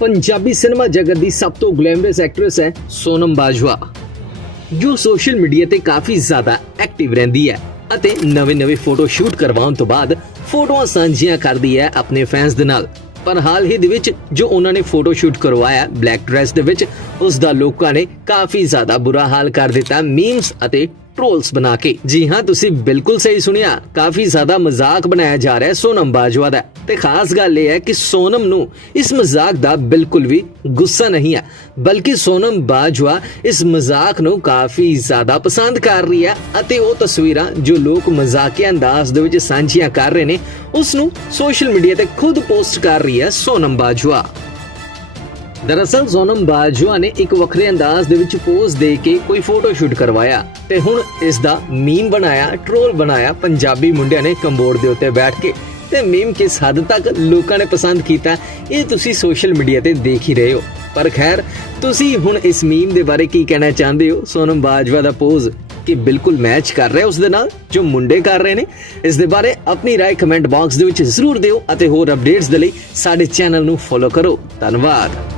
Punjabi cinema ਜਗਤ ਦੀ ਸਭ ਤੋਂ ਗਲੈਮਰਸ ਐਕਟਰੈਸ ਹੈ ਸੋਨਮ ਬਾਜਵਾ। ਜੋ ਸੋਸ਼ਲ ਮੀਡੀਆ ਤੇ ਕਾਫੀ ਜ਼ਿਆਦਾ ਐਕਟਿਵ ਰਹਿੰਦੀ ਹੈ ਅਤੇ ਨਵੇਂ-ਨਵੇਂ ਫੋਟੋ ਸ਼ੂਟ ਕਰਵਾਉਣ ਤੋਂ ਬਾਅਦ ਫੋਟੋਆਂ ਸਾਂਝੀਆਂ ਕਰਦੀ ਹੈ ਆਪਣੇ ਫੈਨਸ ਦੇ ਨਾਲ। ਪਰ ਹਾਲ ਹੀ ਦੇ ਵਿੱਚ ਜੋ ਉਹਨਾਂ ਨੇ ਫੋਟੋ ਸ਼ੂਟ ਕਰਵਾਇਆ ਬਲੈਕ ਡਰੈਸ ਦੇ ਵਿੱਚ, ਉਸ ਦਾ ਲੋਕਾਂ ਨੇ ਕਾਫੀ ਜ਼ਿਆਦਾ ਬੁਰਾ ਹਾਲ ਕਰ ਦਿੱਤਾ ਮੀਮਸ ਅਤੇ ਟ੍ਰੋਲਸ ਬਣਾ ਕੇ। ਜੀ ਹਾਂ, ਤੁਸੀਂ ਬਿਲਕੁਲ ਸਹੀ ਸੁਣਿਆ। ਕਾਫੀ ਜ਼ਿਆਦਾ ਮਜ਼ਾਕ ਬਣਾਇਆ ਜਾ ਰਿਹਾ ਹੈ ਸੋਨਮ ਬਾਜਵਾ ਦਾ। ਤੇ ਖਾਸ ਗੱਲ ਇਹ ਹੈ ਕਿ ਸੋਨਮ ਨੂੰ ਇਸ ਮਜ਼ਾਕ ਦਾ ਬਿਲਕੁਲ ਵੀ ਗੁੱਸਾ ਨਹੀਂ ਹੈ ਬਲਕਿ ਸੋਨਮ ਬਾਜਵਾ ਇਸ ਮਜ਼ਾਕ ਨੂੰ ਕਾਫੀ ਜ਼ਿਆਦਾ ਪਸੰਦ ਕਰ ਰਹੀ ਹੈ ਅਤੇ ਉਹ ਤਸਵੀਰਾਂ ਜੋ ਲੋਕ ਮਜ਼ਾਕੀਆ ਅੰਦਾਜ਼ ਦੇ ਵਿੱਚ ਸਾਂਝੀਆਂ ਕਰ ਰਹੇ ਨੇ ਉਸ ਨੂੰ ਸੋਸ਼ਲ ਮੀਡੀਆ ਤੇ ਖੁਦ ਪੋਸਟ ਕਰ ਰਹੀ ਹੈ ਸੋਨਮ ਬਾਜਵਾ। ਦਰਅਸਲ ਸੋਨਮ ਬਾਜਵਾ ਨੇ ਇੱਕ ਵੱਖਰੇ ਅੰਦਾਜ਼ ਦੇ ਵਿੱਚ ਪੋਜ਼ ਦੇ ਕੇ ਕੋਈ ਫੋਟੋ ਸ਼ੂਟ ਕਰਵਾਇਆ ਤੇ ਹੁਣ ਇਸ ਦਾ ਮੀਮ ਬਣਾਇਆ ਟ੍ਰੋਲ ਬਣਾਇਆ ਪੰਜਾਬੀ ਮੁੰਡਿਆਂ ਨੇ ਕੰਬੋਰਡ ਦੇ ਉੱਤੇ ਬੈਠ ਕੇ ਤੇ ਮੀਮ ਕਿਸ ਹੱਦ ਤੱਕ ਲੋਕਾਂ ਨੇ ਪਸੰਦ ਕੀਤਾ ਇਹ ਤੁਸੀਂ ਸੋਸ਼ਲ ਮੀਡੀਆ ਤੇ ਦੇਖ ਹੀ ਰਹੇ ਹੋ ਪਰ ਖੈਰ ਤੁਸੀਂ ਹੁਣ ਇਸ ਮੀਮ ਦੇ ਬਾਰੇ ਕੀ ਕਹਿਣਾ ਚਾਹੁੰਦੇ ਹੋ ਸੋਨਮ ਬਾਜਵਾ ਦਾ ਪੋਜ਼ ਕਿ ਬਿਲਕੁਲ ਮੈਚ ਕਰ ਰਿਹਾ ਉਸ ਦੇ ਨਾਲ ਜੋ ਮੁੰਡੇ ਕਰ ਰਹੇ ਨੇ ਇਸ ਦੇ ਬਾਰੇ ਆਪਣੀ رائے ਕਮੈਂਟ ਬਾਕਸ ਦੇ ਵਿੱਚ ਜ਼ਰੂਰ ਦਿਓ ਅਤੇ ਹੋਰ ਅਪਡੇਟਸ ਦੇ ਲਈ ਸਾਡੇ ਚੈਨਲ ਨੂੰ ਫੋਲੋ ਕਰੋ ਧੰਨਵਾਦ